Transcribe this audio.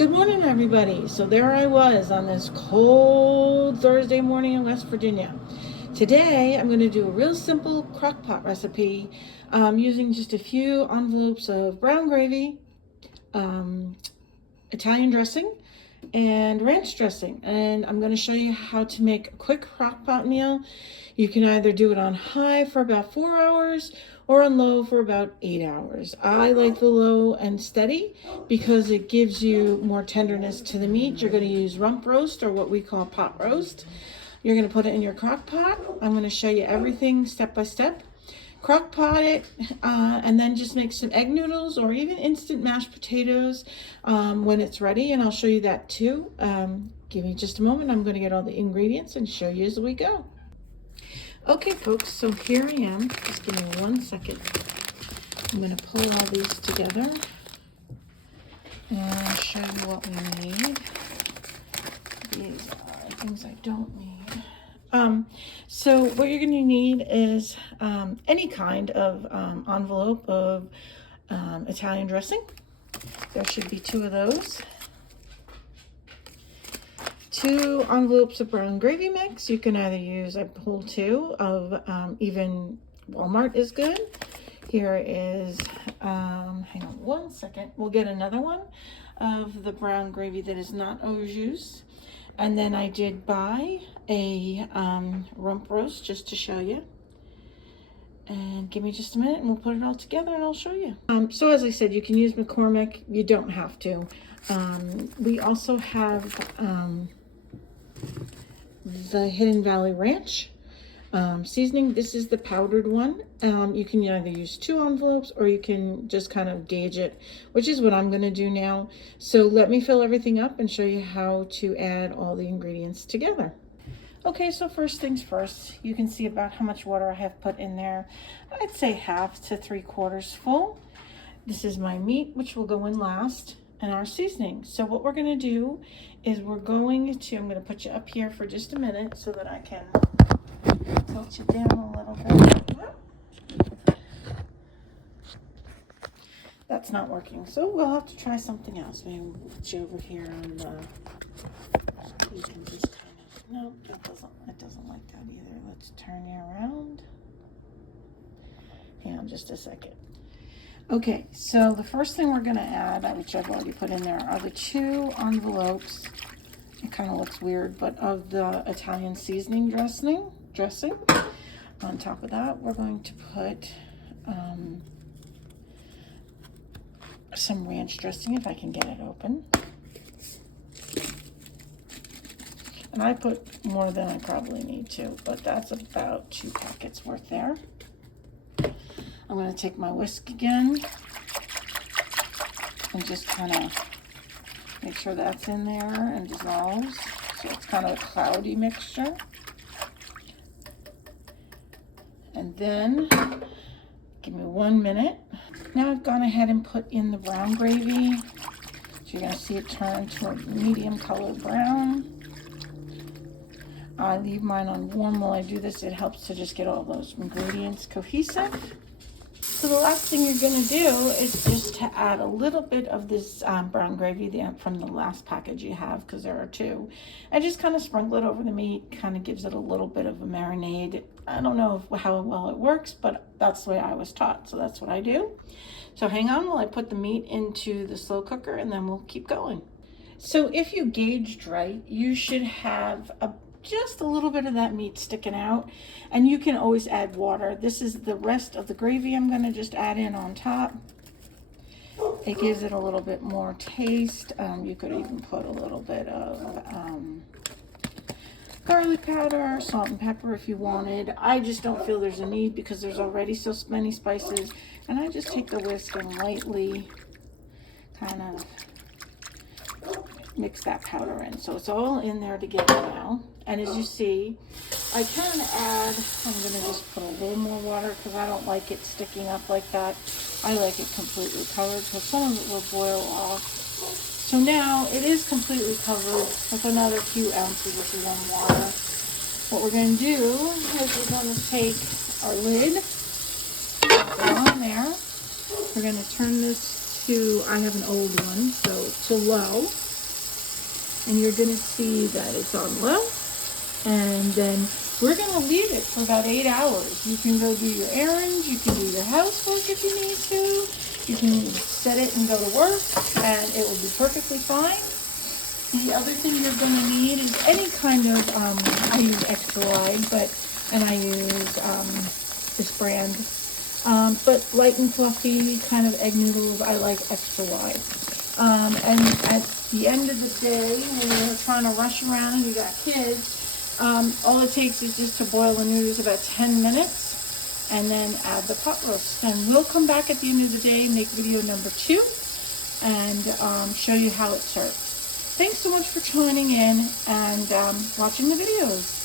Good morning, everybody. So there I was on this cold Thursday morning in West Virginia. Today I'm going to do a real simple crock pot recipe using just a few envelopes of brown gravy, Italian dressing, and ranch dressing. And I'm going to show you how to make a quick crock pot meal. You can either do it on high for about 4 hours or on low for about 8 hours. I like the low and steady because it gives you more tenderness to the meat. You're going to use rump roast, or what we call pot roast. You're going to put it in your crock pot. I'm going to show you everything step by step. Crock pot it, and then just make some egg noodles or even instant mashed potatoes when it's ready, and I'll show you that too. Give me just a moment. I'm going to get all the ingredients and show you as we go. Okay, folks, so here I am. Just give me 1 second. I'm going to pull all these together and show you what we need. These are things I don't need. So what you're going to need is any kind of envelope of Italian dressing. There should be 2 of those. 2 envelopes of brown gravy mix. You can either use, I pulled 2 of even Walmart is good. Here is, hang on 1 second. We'll get another one of the brown gravy that is not au jus. And then I did buy a rump roast just to show you. And give me just a minute and we'll put it all together and I'll show you. So as I said, you can use McCormick. You don't have to. We also have the Hidden Valley Ranch seasoning. This is the powdered one. You can either use 2 envelopes or you can just kind of gauge it, which is what I'm going to do now. So let me fill everything up and show you how to add all the ingredients together. Okay, so first things first, you can see about how much water I have put in there. I'd say half to 3/4 full. This is my meat, which will go in last, and our seasoning. So what we're going to do is I'm going to put you up here for just a minute so that I can tilt you down a little bit. That's not working, so we'll have to try something else. Maybe we'll put you over here on the, you can just kind of, no, it doesn't like that either. Let's turn you around. Hang on just a second. Okay, so the first thing we're going to add, which I've already put in there, are the 2 envelopes. It kind of looks weird, but of the Italian seasoning dressing. On top of that, we're going to put some ranch dressing, if I can get it open. And I put more than I probably need to, but that's about 2 packets worth there. I'm going to take my whisk again and just kind of make sure that's in there and dissolves. So it's kind of a cloudy mixture. And then, give me 1 minute. Now I've gone ahead and put in the brown gravy. So you're going to see it turn to a medium colored brown. I leave mine on warm while I do this. It helps to just get all those ingredients cohesive. So the last thing you're going to do is just to add a little bit of this brown gravy from the last package you have, because there are 2. And just kind of sprinkle it over the meat, kind of gives it a little bit of a marinade. I don't know how well it works, but that's the way I was taught, so that's what I do. So hang on while I put the meat into the slow cooker, and then we'll keep going. So if you gauged right, you should have just a little bit of that meat sticking out, and you can always add water. This is the rest of the gravy I'm going to just add in on top. It gives it a little bit more taste. You could even put a little bit of garlic powder, salt and pepper if you wanted. I just don't feel there's a need because there's already so many spices, and I just take the whisk and lightly kind of mix that powder in. So it's all in there together now. And as you see, I can add, I'm going to just put a little more water because I don't like it sticking up like that. I like it completely covered because some of it will boil off. So now it is completely covered with another few ounces of warm water. What we're going to do is we're going to take our lid, put it on there. We're going to turn this to, I have an old one, so to low. and you're gonna see that it's on low. And then we're gonna leave it for about 8 hours. You can go do your errands, you can do your housework if you need to. You can set it and go to work, and it will be perfectly fine. The other thing you're gonna need is any kind of, I use Extra Wide, and I use this brand. But light and fluffy kind of egg noodles, I like Extra Wide. And at the end of the day, when you're trying to rush around and you got kids, all it takes is just to boil the noodles about 10 minutes and then add the pot roast. And we'll come back at the end of the day, make video number 2, and show you how it's served. Thanks so much for joining in and watching the videos.